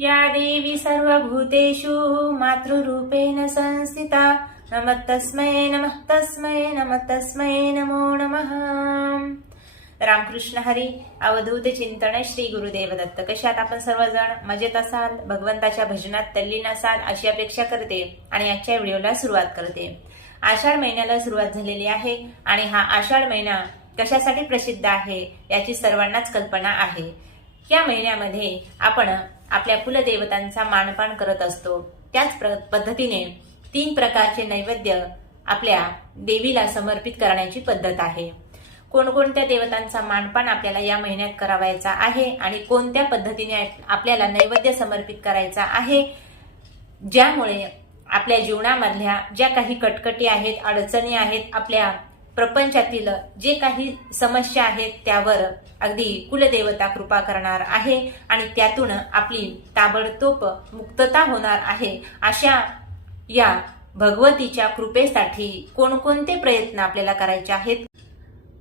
या देवी सर्वभूतेषु मातृरूपेण संस्थिता। नमः तस्मै नमः तस्मै नमः तस्मै नमो नमः। रामकृष्ण हरी अवधूत चिंतन श्री गुरुदेव दत्त। कशात आपण सर्वजण? मजेत असाल? भगवंताच्या भजनात तल्लीन असाल अशी अपेक्षा करते आणि आजच्या व्हिडिओला सुरुवात करते. आषाढ महिन्याला सुरुवात झालेली आहे आणि हा आषाढ महिना कशासाठी प्रसिद्ध आहे याची सर्वांनाच कल्पना आहे. या महिन्यामध्ये आपण आपल्या कुलदेवतांचा मानपान करत असतो. त्याच प्र- पद्धतीने तीन प्रकारचे नैवेद्य आपल्या देवीला समर्पित करण्याची पद्धत आहे. कोणकोणत्या देवतांचा मानपान आपल्याला या महिन्यात करावायचा आहे आणि कोणत्या पद्धतीने आपल्याला नैवेद्य समर्पित करायचा आहे? ज्यामुळे आपल्या जीवनामधल्या ज्या काही कटकटी आहेत अडचणी आहेत आपल्या प्रपंचातील जे काही समस्या आहेत त्यावर अगदी कुलदेवता कृपा करणार आहे आणि त्यातून आपली ताबडतोब मुक्तता होणार आहे अशा या भगवतीच्या कृपेसाठी कोणकोणते प्रयत्न आपल्याला करायचे आहेत?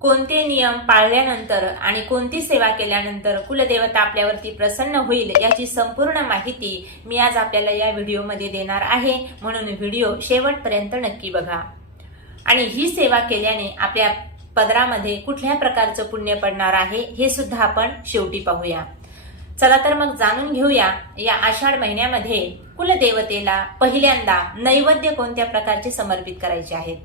कोणते नियम पाळल्यानंतर आणि कोणती सेवा केल्यानंतर कुलदेवता आपल्यावरती प्रसन्न होईल याची संपूर्ण माहिती मी आज आपल्याला या व्हिडिओमध्ये देणार आहे. म्हणून व्हिडिओ शेवटपर्यंत नक्की बघा. आणि ही सेवा केल्याने आपल्या पदरामध्ये कुठल्या प्रकारचं पुण्य पडणार आहे हे सुद्धा आपण शेवटी पाहूया. चला तर मग जाणून घेऊया या आषाढ महिन्यामध्ये कुलदेवतेला पहिल्यांदा नैवेद्य कोणत्या प्रकारचे समर्पित करायचे आहेत?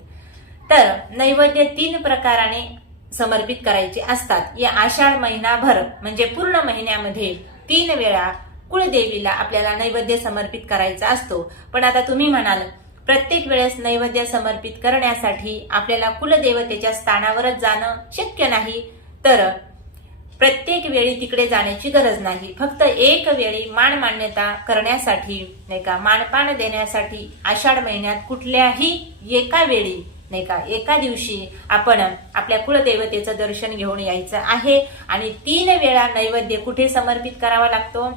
तर नैवेद्य तीन प्रकाराने समर्पित करायचे असतात. या आषाढ महिनाभर म्हणजे पूर्ण महिन्यामध्ये तीन वेळा कुलदेवीला आपल्याला नैवेद्य समर्पित करायचा असतो. पण आता तुम्ही म्हणाल प्रत्येक वेळेस नैवेद्य समर्पित करण्यासाठी आपल्याला कुलदेवतेच्या स्थानावरच जाणं शक्य नाही. तर प्रत्येक वेळी तिकडे जाण्याची गरज नाही. फक्त एक वेळी मान मान्यता करण्यासाठी नाही का मानपान देण्यासाठी आषाढ महिन्यात कुठल्याही एका वेळी नाही का एका दिवशी आपण आपल्या कुलदेवतेचं दर्शन घेऊन यायचं आहे. आणि तीन वेळा नैवेद्य कुठे समर्पित करावा लागतो?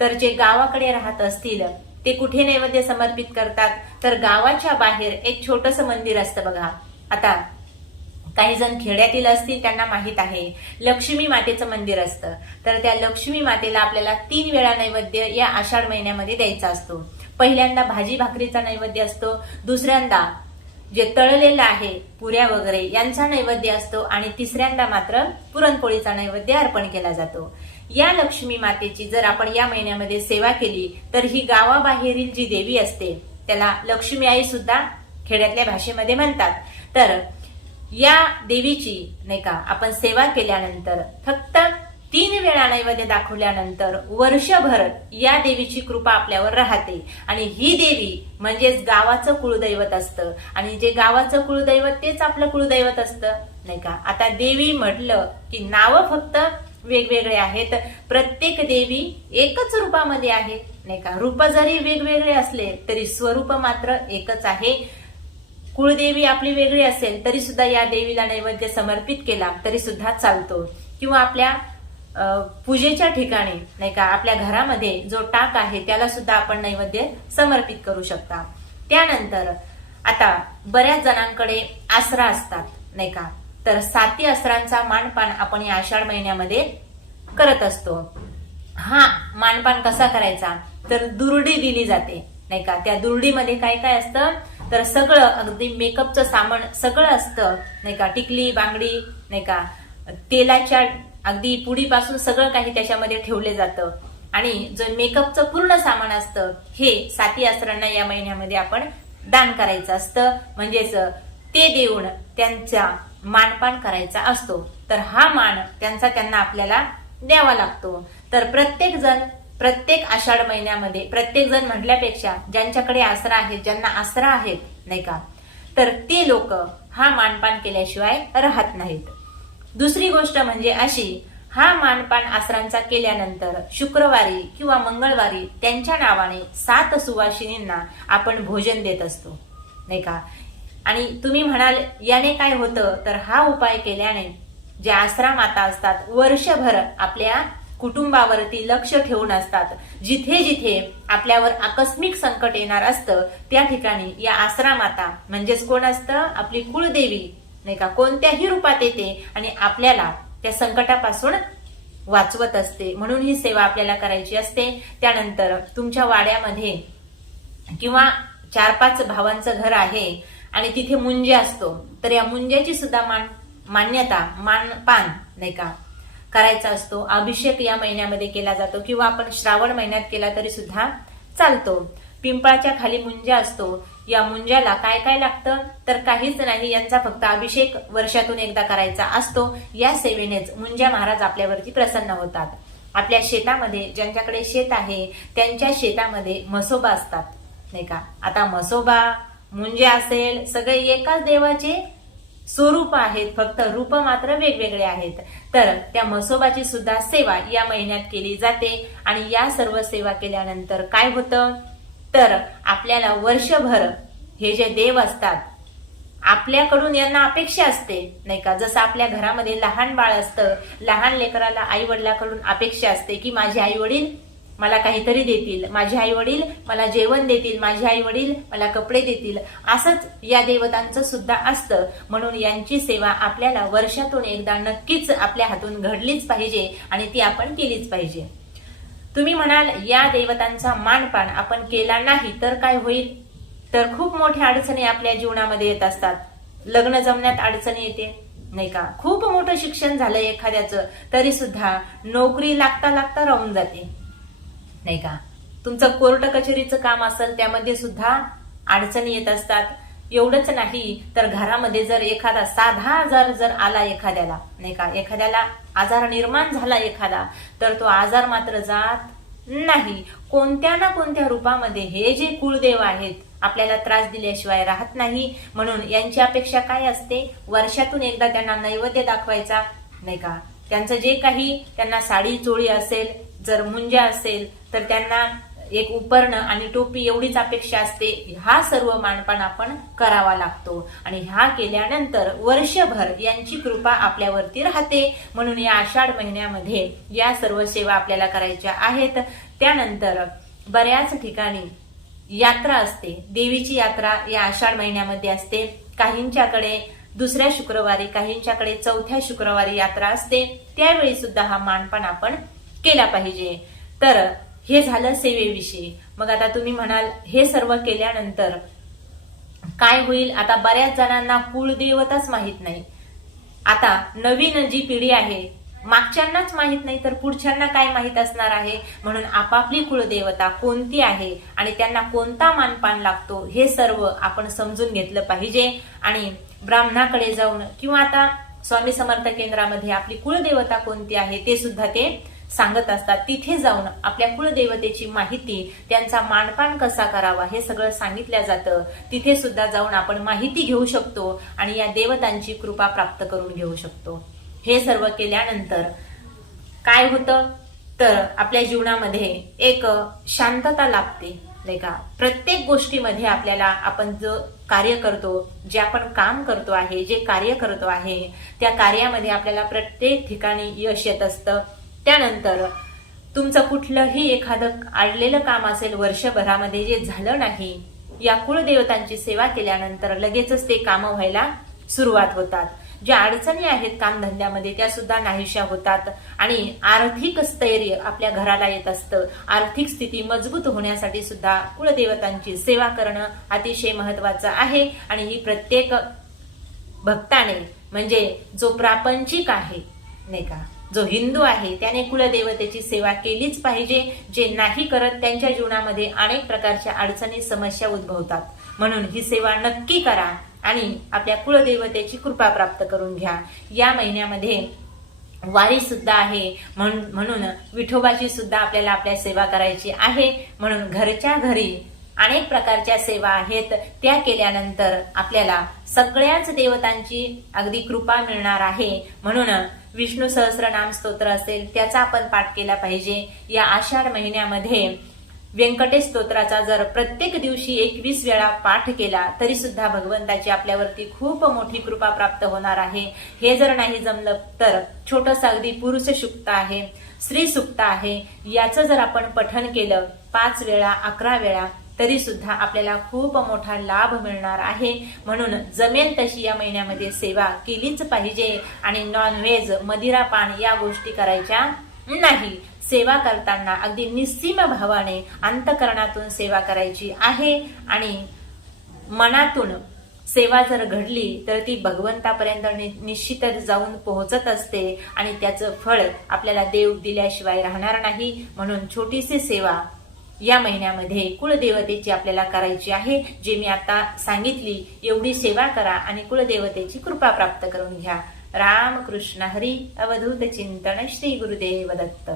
तर जे गावाकडे राहत असतील ते कुठे नैवेद्य समर्पित करतात? तर गावाच्या बाहेर एक छोटस मंदिर असतं बघा. आता काही जण खेड्यातील असतील त्यांना माहीत आहे. लक्ष्मी मातेचं मंदिर असतं. तर त्या लक्ष्मी मातेला आपल्याला तीन वेळा नैवेद्य या आषाढ महिन्यामध्ये द्यायचा असतो. पहिल्यांदा भाजी भाकरीचा नैवेद्य असतो. दुसऱ्यांदा जे तळलेलं आहे पुऱ्या वगैरे यांचा नैवेद्य असतो. आणि तिसऱ्यांदा मात्र पुरणपोळीचा नैवेद्य अर्पण केला जातो. या लक्ष्मी मातेची जर आपण या महिन्यामध्ये सेवा केली तर ही गावाबाहेरील जी देवी असते त्याला लक्ष्मी आई सुद्धा खेड्यातल्या भाषेमध्ये म्हणतात. तर या देवीची नाही का आपण सेवा केल्यानंतर फक्त तीन वेळा नैवेद्य दाखवल्यानंतर वर्षभर या देवीची कृपा आपल्यावर राहते. आणि ही देवी म्हणजेच गावाचं कुळदैवत असतं. आणि जे गावाचं कुळदैवत तेच आपलं कुळदैवत असतं. नाही का? आता देवी म्हटलं की नावं फक्त वेगवेगळे आहेत. प्रत्येक देवी एकच रूपामध्ये आहे. नाही का? रूप जरी वेगवेगळे असले तरी स्वरूप मात्र एकच आहे. कुळदेवी आपली वेगळी असेल तरी सुद्धा या देवीला नैवेद्य समर्पित केला तरी सुद्धा चालतो. किंवा आपल्या पूजेच्या ठिकाणी नाही का? आपल्या घरामध्ये जो टाक आहे त्याला सुद्धा आपण नैवेद्य समर्पित करू शकता. त्यानंतर आता बऱ्याच जणांकडे आसरा असतात नाही का? तर साती अस्त्रांचा मानपान आपण या आषाढ महिन्यामध्ये करत असतो. हा मानपान कसा करायचा? तर दुर्डी दिली जाते नाही का? त्या दुर्डीमध्ये काय काय असतं? तर सगळं अगदी मेकअपचं सामान सगळं असतं नाही का? टिकली बांगडी नाही का? तेलाच्या अगदी पुडीपासून सगळं काही त्याच्यामध्ये ठेवले जातं. आणि जो मेकअपचं पूर्ण सामान असतं हे साती अस्त्रांना या महिन्यामध्ये आपण दान करायचं असतं. म्हणजेच ते देऊन त्यांच्या मानपान करायचा असतो. तर हा मान त्यांचा त्यांना आपल्याला द्यावा लागतो. तर प्रत्येक जण प्रत्येक आषाढ महिन्यामध्ये प्रत्येक जण म्हटल्यापेक्षा ज्यांच्याकडे आसरा आहे ज्यांना आसरा आहेत नाही का? तर ते लोक हा मानपान केल्याशिवाय राहत नाहीत. दुसरी गोष्ट म्हणजे अशी हा मानपान आसरांचा केल्यानंतर शुक्रवारी किंवा मंगळवारी त्यांच्या नावाने सात सुवासिनींना आपण भोजन देत असतो. नाही का? आणि तुम्ही म्हणाल याने काय होतं? तर हा उपाय केल्याने ज्या आसरा माता असतात वर्षभर आपल्या कुटुंबावरती लक्ष ठेवून असतात. जिथे जिथे आपल्यावर आकस्मिक संकट येणार असतं त्या ठिकाणी या आसरा माता म्हणजेच कोण असतं? आपली कुळदेवी नाही का? कोणत्याही रूपात येते आणि आपल्याला त्या संकटापासून वाचवत असते. म्हणून ही सेवा आपल्याला करायची असते. त्यानंतर तुमच्या वाड्यामध्ये किंवा चार पाच भावांचं घर आहे आणि तिथे मुंजे असतो. तर या मुंज्याची सुद्धा मान मान्यता मानपान नाही का करायचा असतो. अभिषेक या महिन्यामध्ये केला जातो किंवा आपण श्रावण महिन्यात केला तरी सुद्धा चालतो. पिंपळाच्या खाली मुंजा असतो. या मुंजाला काय काय लागतं? तर काहीच नाही यांचा फक्त अभिषेक वर्षातून एकदा करायचा असतो. या सेवेनेच मुंजा महाराज आपल्यावरती प्रसन्न होतात. आपल्या शेतामध्ये ज्यांच्याकडे शेत आहे त्यांच्या शेतामध्ये मसोबा असतात. नाही का? आता मसोबा मुंजे असेल सगळे एकाच देवाचे स्वरूप आहेत फक्त रूप मात्र वेगवेगळे आहेत. तर त्या मसोबाची सुद्धा सेवा या महिन्यात केली जाते आणि या सर्व सेवा केल्यानंतर काय होतं? तर आपल्याला वर्षभर हे जे देव असतात आपल्याकडून यांना अपेक्षा असते नाही का? जसं आपल्या घरामध्ये लहान बाळ असतं लहान लेकराला आई वडिलाकडून अपेक्षा असते की माझे आई वडील मला काहीतरी देतील. माझे आई वडील मला जेवण देतील. माझे आई वडील मला कपडे देतील. असंच या देवतांचं सुद्धा असतं. म्हणून यांची सेवा आपल्याला वर्षातून एकदा नक्कीच आपल्या हातून घडलीच पाहिजे आणि ती आपण केलीच पाहिजे. तुम्ही म्हणाल या देवतांचा मानपान आपण केला नाही तर काय होईल? तर खूप मोठ्या अडचणी आपल्या जीवनामध्ये येत असतात. लग्न जमण्यात अडचणी येते नाही का? खूप मोठं शिक्षण झालं एखाद्याचं तरी सुद्धा नोकरी लागता लागता राहून जाते. नाही का? तुमचं कोर्ट कचेरीचं काम असेल त्यामध्ये सुद्धा अडचणी येत असतात. एवढंच नाही तर घरामध्ये जर एखादा साधा आजार जर आला एखाद्याला नाही का? एखाद्याला आजार निर्माण झाला एखादा तर तो आजार मात्र जात नाही. कोणत्या ना कोणत्या रूपामध्ये हे जे कुळदेव आहेत आपल्याला त्रास दिल्याशिवाय राहत नाही. म्हणून यांची अपेक्षा काय असते? वर्षातून एकदा त्यांना नैवेद्य दाखवायचा नाही का? त्यांचं जे काही त्यांना साडी चोळी असेल जर मुंजा असेल तर त्यांना एक उपर्ण आणि टोपी एवढीच अपेक्षा असते. हा सर्व मानपान आपण करावा लागतो. आणि हा केल्यानंतर वर्षभर यांची कृपा आपल्यावरती राहते. म्हणून या आषाढ महिन्यामध्ये या सर्व सेवा आपल्याला करायच्या आहेत. त्यानंतर बऱ्याच ठिकाणी यात्रा असते. देवीची यात्रा या आषाढ महिन्यामध्ये असते. काहींच्याकडे दुसऱ्या शुक्रवारी काहींच्याकडे चौथ्या शुक्रवारी यात्रा असते. त्यावेळी सुद्धा हा मानपान आपण केला पाहिजे. तर हे झालं सेवेविषयी. मग आता तुम्ही म्हणाल हे सर्व केल्यानंतर काय होईल? आता बऱ्याच जणांना कुळदेवताच माहीत नाही. आता नवीन जी पिढी आहे मागच्यांनाच माहीत नाही तर पुढच्यांना काय माहीत असणार आहे? म्हणून आपापली कुळदेवता कोणती आहे आणि त्यांना कोणता मानपान लागतो हे सर्व आपण समजून घेतलं पाहिजे. आणि ब्राह्मणाकडे जाऊन किंवा आता स्वामी समर्थ केंद्रामध्ये आपली कुळदेवता कोणती आहे ते सुद्धा ते सांगत असतात तिथे जाऊन आपल्या कुळदेवतेची माहिती त्यांचा मानपान कसा करावा हे सगळं सांगितलं जातं. तिथे सुद्धा जाऊन आपण माहिती घेऊ शकतो आणि या देवतांची कृपा प्राप्त करून घेऊ शकतो. हे सर्व केल्यानंतर काय होतं? तर आपल्या जीवनामध्ये एक शांतता लाभते. नाही का? प्रत्येक गोष्टीमध्ये आपल्याला आपण जो कार्य करतो जे आपण काम करतो आहे जे कार्य करतो आहे त्या कार्यामध्ये आपल्याला प्रत्येक ठिकाणी यश येत असतं. त्यानंतर तुमचं कुठलंही एखादं आडलेलं काम असेल वर्षभरामध्ये जे झालं नाही या कुळदेवतांची सेवा केल्यानंतर लगेचच ते कामं व्हायला सुरुवात होतात. ज्या अडचणी आहेत कामधंद्यामध्ये त्या सुद्धा नाहीशा होतात. आणि आर्थिक स्थैर्य आपल्या घराला येत असतं. आर्थिक स्थिती मजबूत होण्यासाठी सुद्धा कुळदेवतांची सेवा करणं अतिशय महत्वाचं आहे. आणि ही प्रत्येक भक्ताने म्हणजे जो प्रापंचिक आहे नाही का? जो हिंदू आहे त्याने कुलदेवतेची सेवा केलीच पाहिजे जे नाही करत त्यांच्या जीवनामध्ये अनेक प्रकारच्या अडचणी समस्या उद्भवतात. म्हणून ही सेवा नक्की करा आणि आपल्या कुलदेवतेची कृपा प्राप्त करून घ्या. या महिन्यामध्ये वारी सुद्धा आहे म्हणून म्हणून विठोबाची सुद्धा आपल्याला आपल्या सेवा करायची आहे. म्हणून घरच्या घरी अनेक प्रकारच्या सेवा आहेत. त्या केल्यानंतर आपल्याला सगळ्याच देवतांची अगदी कृपा मिळणार आहे. म्हणून विष्णू सहस्रनाम स्तोत्र असेल त्याचा आपण पाठ केला पाहिजे. या आषाढ महिन्यामध्ये व्यंकटेश स्तोत्राचा जर प्रत्येक दिवशी एकवीस वेळा पाठ केला तरी सुद्धा भगवंताची आपल्यावरती खूप मोठी कृपा प्राप्त होणार आहे. हे जर नाही जमलं तर छोटस अगदी पुरुष सुक्त आहे स्त्री सुक्त आहे. याचं जर आपण पठन केलं पाच वेळा अकरा वेळा तरी सुद्धा आपल्याला खूप मोठा लाभ मिळणार आहे. म्हणून जमेल तशी या महिन्यामध्ये सेवा केलीच पाहिजे आणि नॉनव्हेज मदिरा पान या गोष्टी करायच्या नाही. सेवा करताना अगदी निस्सीम भावाने अंतकरणातून सेवा करायची आहे आणि मनातून सेवा जर घडली तर ती भगवंतापर्यंत नि- निश्चितच जाऊन पोहोचत असते आणि त्याचं फळ आपल्याला देव दिल्याशिवाय राहणार नाही. म्हणून छोटीशी सेवा या महिन्यामध्ये कुलदेवतेची आपल्याला करायची आहे जे मी आता सांगितली एवढी सेवा करा आणि कुलदेवतेची कृपा प्राप्त करून घ्या. राम कृष्ण हरी अवधूत चिंतन श्री गुरुदेव दत्त.